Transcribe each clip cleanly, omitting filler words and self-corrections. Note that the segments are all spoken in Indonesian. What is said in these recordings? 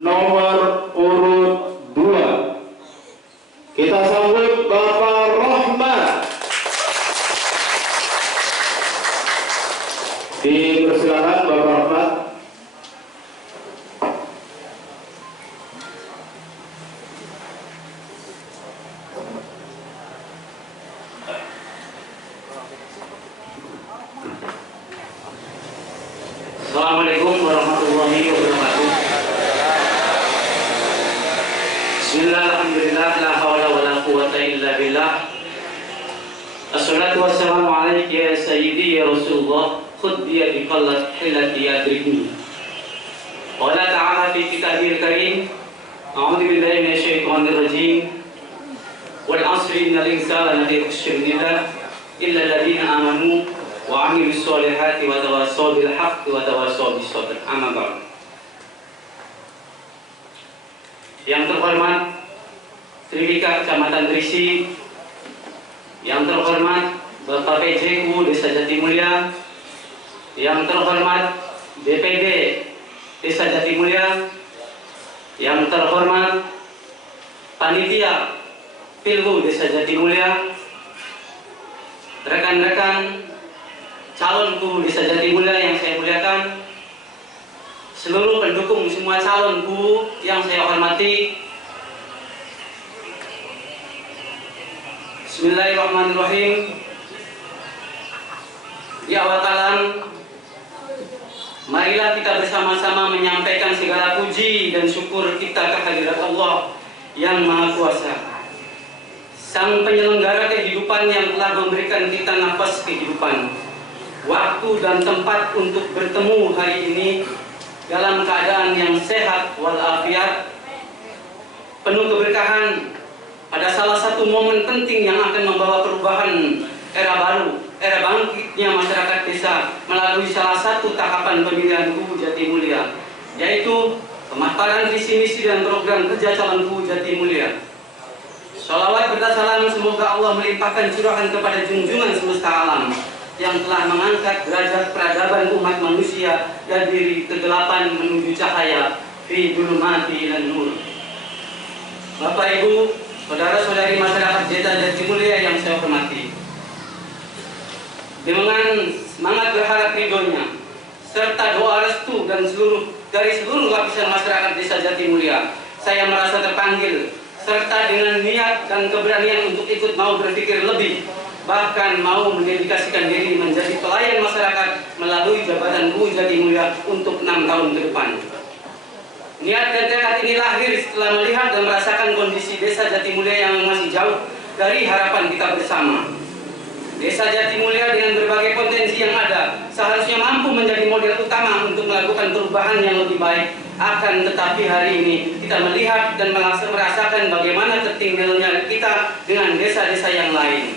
Nomor urut 2, kita sambut Bapak Rahmat. Dipersilakan Bapak Rahmat. Assalamualaikum warahmatullahi wabarakatuh. Bismillah, alhamdulillah, la hawla wa la quwwata illa billah. Assalatu wassalamu alaika ya sayyidi ya Rasulullah, khudh bi yadi qallat hilati yadrikni. Qala ta'ala fi kitabil karim, a'udzu billahi minasy syaithanir rajim. Wal 'asri innal insana lafi khusrin illa alladziina amanu wa 'amilus solihati wa tawassaw bil haqqi wa tawassaw bis sabr. Amma ba'd. Yang terhormat Tribika Kecamatan Trisi, yang terhormat Bapak PJku Desa Jatimulya, yang terhormat DPD Desa Jatimulya, yang terhormat Panitia Pilgub Desa Jatimulya, rekan-rekan calonku Desa Jatimulya yang saya muliakan, seluruh pendukung semua calonku yang saya hormati. Bismillahirrahmanirrahim. Di awal kalam, marilah kita bersama-sama menyampaikan segala puji dan syukur kita kehadirat Allah yang Maha Kuasa, Sang penyelenggara kehidupan yang telah memberikan kita nafas kehidupan, waktu dan tempat untuk bertemu hari ini dalam keadaan yang sehat walafiat, penuh keberkahan pada salah satu momen penting yang akan membawa perubahan era baru, era bangkitnya masyarakat desa melalui salah satu tahapan pemilihan KUU Jatimulya, yaitu pemaparan visi misi dan program kerja calon KUU Jatimulya. Sholawat berta salam semoga Allah melimpahkan curahan kepada junjungan semesta alam yang telah mengangkat derajat peradaban umat manusia dari kegelapan menuju cahaya, fi dzulumati ilan nur. Bapak Ibu, saudara-saudari masyarakat Desa Jatimulya yang saya hormati, dengan semangat berharap ridhonya serta doa restu dan dari seluruh lapisan masyarakat Desa Jatimulya, saya merasa terpanggil serta dengan niat dan keberanian untuk ikut mau berpikir lebih, bahkan mau mendedikasikan diri menjadi pelayan masyarakat melalui jabatan KUU Jatimulya untuk 6 tahun ke depan. Niat dan tekad ini lahir setelah melihat dan merasakan kondisi Desa Jatimulya yang masih jauh dari harapan kita bersama. Desa Jatimulya dengan berbagai potensi yang ada seharusnya mampu menjadi model utama untuk melakukan perubahan yang lebih baik. Akan tetapi hari ini kita melihat dan merasakan bagaimana tertinggalnya kita dengan desa-desa yang lain.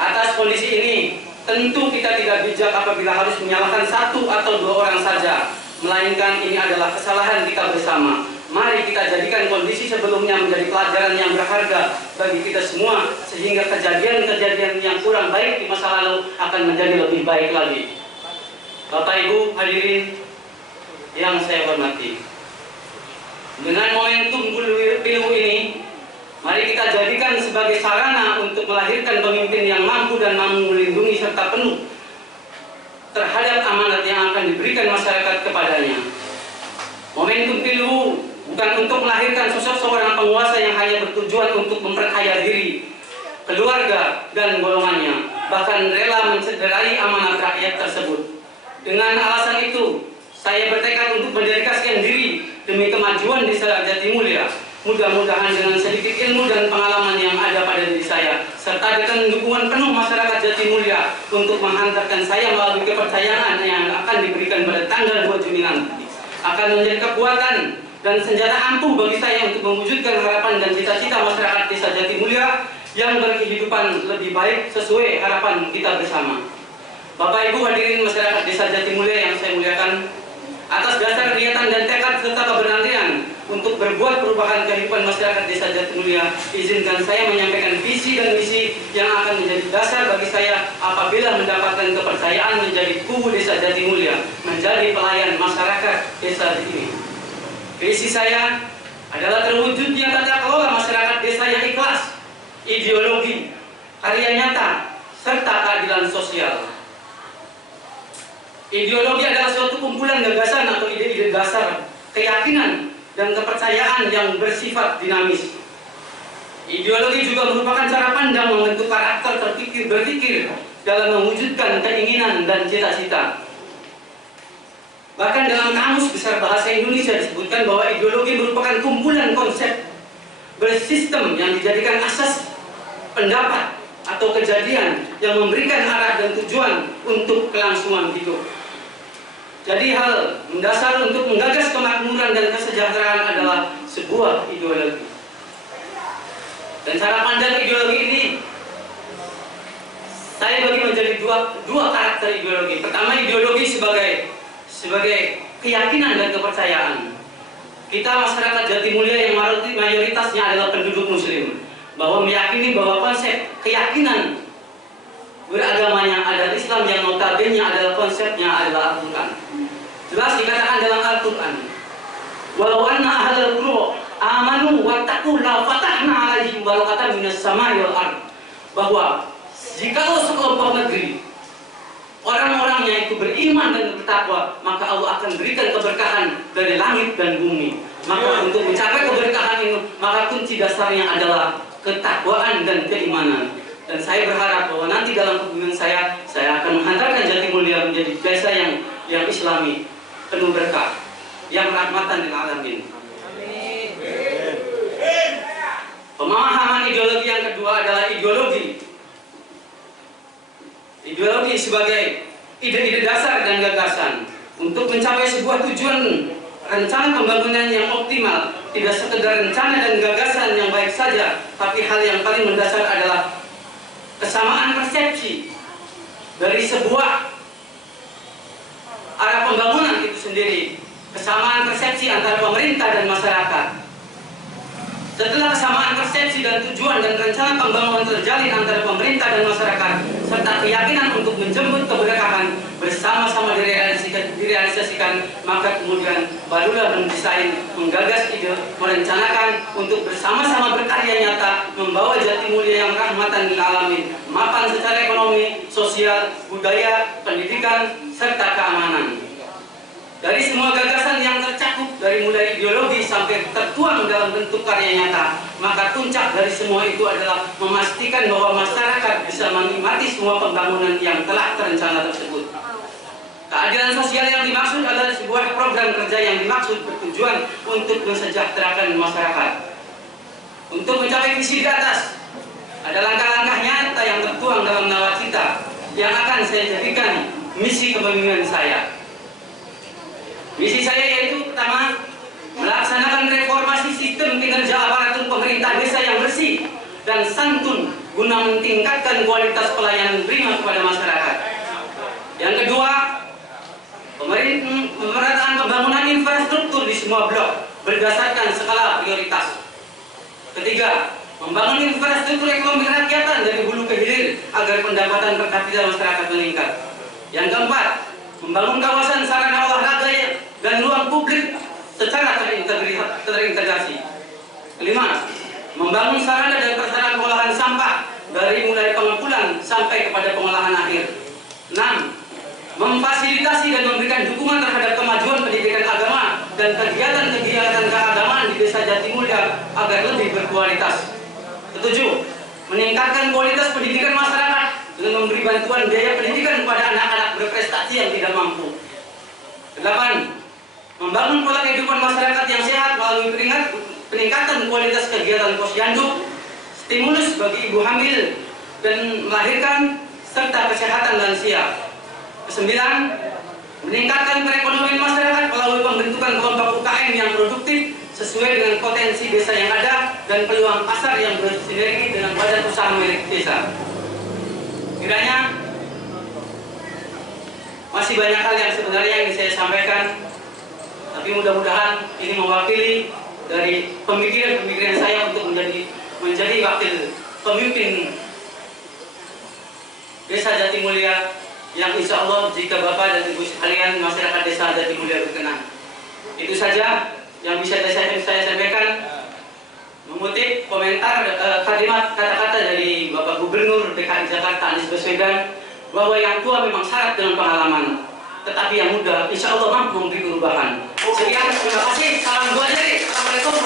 Atas kondisi ini, tentu kita tidak bijak apabila harus menyalahkan satu atau dua orang saja, melainkan ini adalah kesalahan kita bersama. Mari kita jadikan kondisi sebelumnya menjadi pelajaran yang berharga bagi kita semua, sehingga kejadian-kejadian yang kurang baik di masa lalu akan menjadi lebih baik lagi. Bapak Ibu hadirin yang saya hormati, dengan momentum Pilgub ini, mari kita jadikan sebagai sarana untuk melahirkan pemimpin yang mampu dan mampu melindungi serta penuh terhadap amanat yang akan diberikan masyarakat kepadanya. Momentum Pilgub bukan untuk melahirkan sosok seorang penguasa yang hanya bertujuan untuk memperkaya diri, keluarga, dan golongannya, bahkan rela mencederai amanat rakyat tersebut. Dengan alasan itu, saya bertekad untuk mendedikasikan diri demi kemajuan Desa Jatimulya. Mudah-mudahan dengan sedikit ilmu dan pengalaman yang ada pada diri saya, serta dengan dukungan penuh masyarakat Jatimulya untuk menghantarkan saya melalui kepercayaan yang akan diberikan pada tanggal 2 Juni nanti, akan menjadi kekuatan dan senjata ampuh bagi saya untuk mewujudkan harapan dan cita-cita masyarakat Desa Jatimulya yang berkehidupan lebih baik sesuai harapan kita bersama. Bapak Ibu hadirin masyarakat Desa Jatimulya yang saya muliakan, atas dasar niatan dan tekad serta keberanian untuk berbuat perubahan kehidupan masyarakat Desa Jatimulya, izinkan saya menyampaikan visi dan misi yang akan menjadi dasar bagi saya apabila mendapatkan kepercayaan menjadi KUU Desa Jatimulya, menjadi pelayan masyarakat desa ini. Visi saya adalah terwujudnya tata kelola masyarakat desa yang ikhlas, ideologi, karya nyata, serta keadilan sosial. Ideologi adalah suatu kumpulan gagasan atau ide-ide dasar, keyakinan, dan kepercayaan yang bersifat dinamis. Ideologi juga merupakan cara pandang membentuk karakter berpikir dalam mewujudkan keinginan dan cita-cita. Bahkan dalam Kamus Besar Bahasa Indonesia disebutkan bahwa ideologi merupakan kumpulan konsep bersistem yang dijadikan asas pendapat atau kejadian yang memberikan arah dan tujuan untuk kelangsungan hidup. Jadi hal mendasar untuk menggagas kemakmuran dan kesejahteraan adalah sebuah ideologi. Dan cara pandang ideologi ini saya bagi menjadi dua karakter ideologi. Pertama, ideologi sebagai keyakinan dan kepercayaan. Kita masyarakat Jatimulya yang mayoritasnya adalah penduduk muslim, bahwa meyakini bahwa konsep keyakinan beragamanya adat Islam yang notabene adalah konsepnya adalah Al-Quran. Jelas dikatakan dalam Al-Quran, walau anna ahlal qura amanu wattaqu la fatahna alaihim barakatan minas samai wal ard, bahwa jikalau sekelompok negeri orang-orangnya itu beriman dan bertakwa, maka Allah akan berikan keberkahan dari langit dan bumi. Maka untuk mencapai keberkahan ini, maka kunci dasarnya adalah ketakwaan dan keimanan. Dan saya berharap bahwa nanti dalam kepemimpinan saya akan menghantarkan Jatimulya menjadi desa yang Islami, penuh berkah, yang rahmatan lil alamin. Pemahaman ideologi yang kedua adalah ideologi sebagai ide-ide dasar dan gagasan untuk mencapai sebuah tujuan rencana pembangunan yang optimal. Tidak sekedar rencana dan gagasan yang baik saja, tapi hal yang paling mendasar adalah kesamaan persepsi dari sebuah arah pembangunan itu sendiri, kesamaan persepsi antara pemerintah dan masyarakat. Setelah kesamaan persepsi dan tujuan dan rencana pembangunan terjalin antara pemerintah dan masyarakat, serta keyakinan untuk menjemput keberkahan bersama-sama direalisasikan, maka kemudian barulah mendesain, menggagas ide, merencanakan untuk bersama-sama berkarya nyata, membawa Jatimulya yang rahmatan lil alamin, mapan secara ekonomi, sosial, budaya, pendidikan, serta keamanan. Dari semua gagasan yang tercakup, dari mulai ideologi sampai tertuang dalam bentuk karya nyata, maka puncak dari semua itu adalah memastikan bahwa masyarakat bisa menikmati semua pembangunan yang telah terencana tersebut. Keadilan sosial yang dimaksud adalah sebuah program kerja yang dimaksud bertujuan untuk mensejahterakan masyarakat. Untuk mencapai visi di atas, ada langkah-langkah nyata yang tertuang dalam nawacita yang akan saya jadikan misi kepemimpinan saya. Misi saya yaitu pertama, melaksanakan reformasi sistem kinerja aparatur pemerintah desa yang bersih dan santun guna meningkatkan kualitas pelayanan prima kepada masyarakat. Yang kedua, pemerataan pembangunan infrastruktur di semua blok berdasarkan skala prioritas. Ketiga, membangun infrastruktur ekonomi kerakyatan dari hulu ke hilir agar pendapatan per kapita masyarakat meningkat. Yang keempat, membangun kawasan sarana olahraga dan ruang publik secara terintegrasi. Kelima, membangun sarana dan prasarana pengolahan sampah dari mulai pengumpulan sampai kepada pengolahan akhir. 6. Memfasilitasi dan memberikan dukungan terhadap kemajuan pendidikan agama dan kegiatan-kegiatan keagamaan di desa Jatimulya agar lebih berkualitas. 7. Meningkatkan kualitas pendidikan masyarakat dengan memberi bantuan biaya pendidikan kepada anak-anak berprestasi yang tidak mampu. 8. Membangun pola kehidupan masyarakat yang sehat melalui peningkatan kualitas kegiatan posyandu, stimulus bagi ibu hamil dan melahirkan, serta kesehatan lansia. 9. Meningkatkan perekonomian masyarakat melalui pembentukan kelompok UKM yang produktif sesuai dengan potensi desa yang ada dan peluang pasar yang bersinergi dengan badan usaha milik desa. Kiranya masih banyak hal yang sebenarnya ingin saya sampaikan, tapi mudah-mudahan ini mewakili dari pemikiran saya untuk menjadi wakil pemimpin desa Jatimulya yang insya Allah jika Bapak dan Ibu sekalian masyarakat desa Jatimulya berkenan. Itu saja. yang bisa saya sampaikan, mengutip komentar kalimat kata-kata dari Bapak Gubernur DKI Jakarta Anies Baswedan, bahwa yang tua memang syarat dengan pengalaman, tetapi yang muda insya Allah mampu memberi perubahan. Sekian, terima kasih. Salam dua jari. Assalamualaikum.